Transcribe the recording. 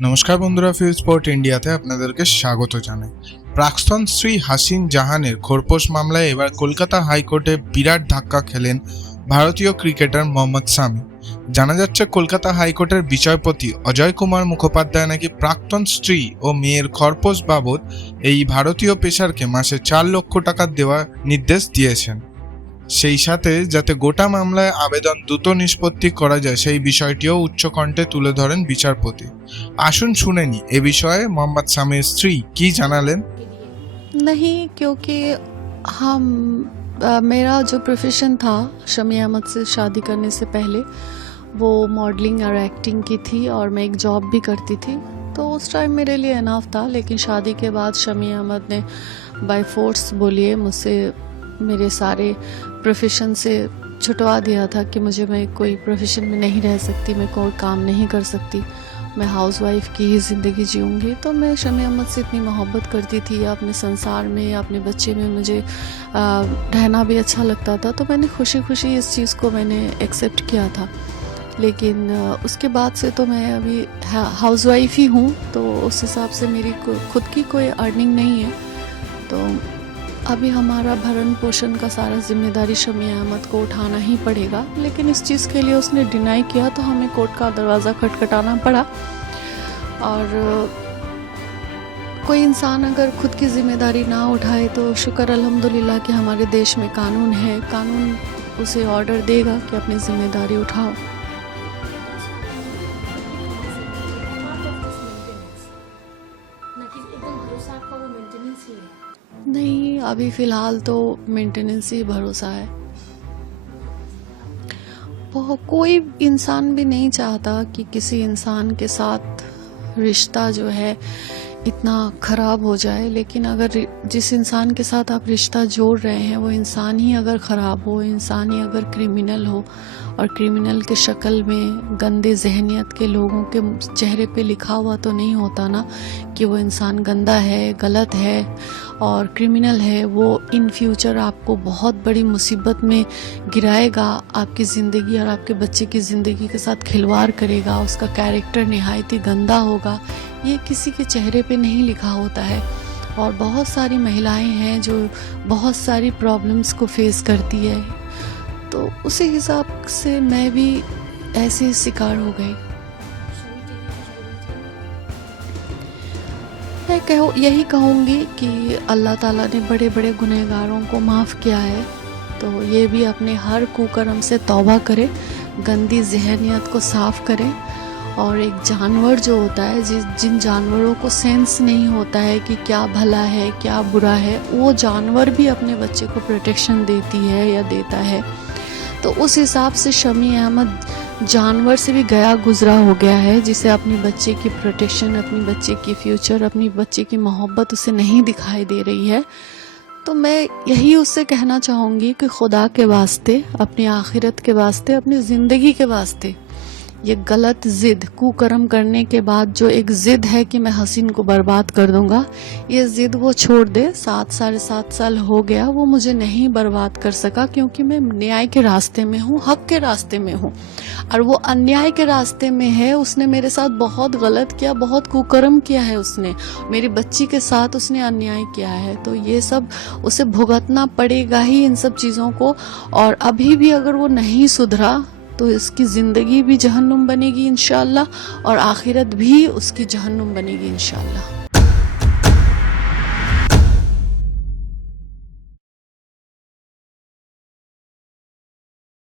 নমস্কার বন্ধুরা, feel sport ইন্ডিয়াতে আপনাদেরকে স্বাগত জানাই। প্রাক্তন স্ত্রী হাসিন জাহানের খোরপোশ মামলায় এবার কলকাতা হাইকোর্টে বিরাট ধাক্কা খেলেন ভারতীয় ক্রিকেটার মোহাম্মদ সামি। জানা যাচ্ছে কলকাতা হাইকোর্টের বিচারপতি অজয় কুমার মুখোপাধ্যায় নাকি প্রাক্তন স্ত্রী ও মেয়ের খরপোশ বাবদ এই ভারতীয় পেসারকে মাসে 4 লক্ষ টাকা দেওয়ার নির্দেশ দিয়েছেন। সেই সাথে যাতে গোটা মামলায় আবেদন দ্রুত নিষ্পত্তি করা যায় সেই বিষয়টিও উচ্চকণ্ঠে তুলে ধরেন বিচারপতি। আসুন শুনে নি এ বিষয়ে মোহাম্মদ সামির স্ত্রী কি জানালেন। नहीं, क्योंकि मेरा जो प्रोफेशन था शमी अहमद से शादी करने से पहले वो मॉडलिंग और एक्टिंग की थी और मैं एक जॉब भी करती थी, तो उस टाइम मेरे लिए इनफ था। लेकिन शादी के बाद शमी अहमद ने बाय फोर्स बोलिए मुझसे मेरे सारे प्रोफेशन से छुटवा दिया था कि मैं कोई प्रोफेशन में नहीं रह सकती, मैं कोई काम नहीं कर सकती, मैं हाउसवाइफ की ही ज़िंदगी जीऊँगी। तो मैं शमी अहमद से इतनी मोहब्बत करती थी, अपने संसार में या अपने बच्चे में मुझे रहना भी अच्छा लगता था, तो मैंने खुशी खुशी इस चीज़ को मैंने एक्सेप्ट किया था। लेकिन उसके बाद से तो मैं अभी हाउसवाइफ ही हूँ, तो उस हिसाब से मेरी खुद की कोई अर्निंग नहीं है। तो अभी हमारा भरण पोषण का सारा जिम्मेदारी शमी अहमद को उठाना ही पड़ेगा। लेकिन इस चीज़ के लिए उसने डिनाई किया तो हमें कोर्ट का दरवाज़ा खटखटाना पड़ा। और कोई इंसान अगर खुद की जिम्मेदारी ना उठाए तो शुक्र अल्हम्दुलिल्लाह कि हमारे देश में कानून है, कानून उसे ऑर्डर देगा कि अपनी जिम्मेदारी उठाओ। नहीं, अभी फ़िलहाल तो मेंटेनेंस ही भरोसा है। कोई इंसान भी नहीं चाहता कि किसी इंसान के साथ रिश्ता जो है इतना ख़राब हो जाए। लेकिन अगर जिस इंसान के साथ आप रिश्ता जोड़ रहे हैं वो इंसान ही अगर ख़राब हो, इंसान ही अगर क्रिमिनल हो, और क्रिमिनल के शक्ल में गंदे जहनियत के लोगों के चेहरे पे लिखा हुआ तो नहीं होता ना कि वो इंसान गंदा है, गलत है और क्रिमिनल है। वो इन फ्यूचर आपको बहुत बड़ी मुसीबत में गिराएगा, आपकी ज़िंदगी और आपके बच्चे की ज़िंदगी के साथ खिलवाड़ करेगा, उसका कैरेक्टर निहायत ही गंदा होगा। ये किसी के चेहरे पे नहीं लिखा होता है। और बहुत सारी महिलाएं हैं जो बहुत सारी प्रॉब्लम्स को फेस करती है, तो उसी हिसाब से मैं भी ऐसे शिकार हो गई। मैं यही कहूँगी कि अल्लाह ताला ने बड़े बड़े गुनहगारों को माफ़ किया है, तो ये भी अपने हर कुकर्म से तौबा करे, गंदी जहनियत को साफ़ करे। और एक जानवर जो होता है, जिन जानवरों को सेंस नहीं होता है कि क्या भला है क्या बुरा है, वो जानवर भी अपने बच्चे को प्रोटेक्शन देती है या देता है। तो उस हिसाब से शमी अहमद जानवर से भी गया गुजरा हो गया है, जिसे अपनी बच्चे की प्रोटेक्शन, अपनी बच्चे की फ्यूचर, अपनी बच्चे की मोहब्बत उसे नहीं दिखाई दे रही है। तो मैं यही उससे कहना चाहूँगी कि खुदा के वास्ते, अपनी आखिरत के वास्ते, अपनी ज़िंदगी के वास्ते, ये गलत ज़िद, कुकर्म करने के बाद जो एक ज़िद है कि मैं हसीन को बर्बाद कर दूंगा, ये ज़िद वो छोड़ दे। 7 साल हो गया, वो मुझे नहीं बर्बाद कर सका क्योंकि मैं न्याय के रास्ते में हूँ, हक के रास्ते में हूँ, और वो अन्याय के रास्ते में है। उसने मेरे साथ बहुत गलत किया, बहुत कुकर्म किया है, उसने मेरी बच्ची के साथ उसने अन्याय किया है। तो ये सब उसे भुगतना पड़ेगा ही, इन सब चीज़ों को। और अभी भी अगर वो नहीं सुधरा तो इसकी ज़िंदगी भी जहन्नुम बनेगी इंशाअल्लाह, और आखिरत भी उसकी जहन्नुम बनेगी इंशाअल्लाह।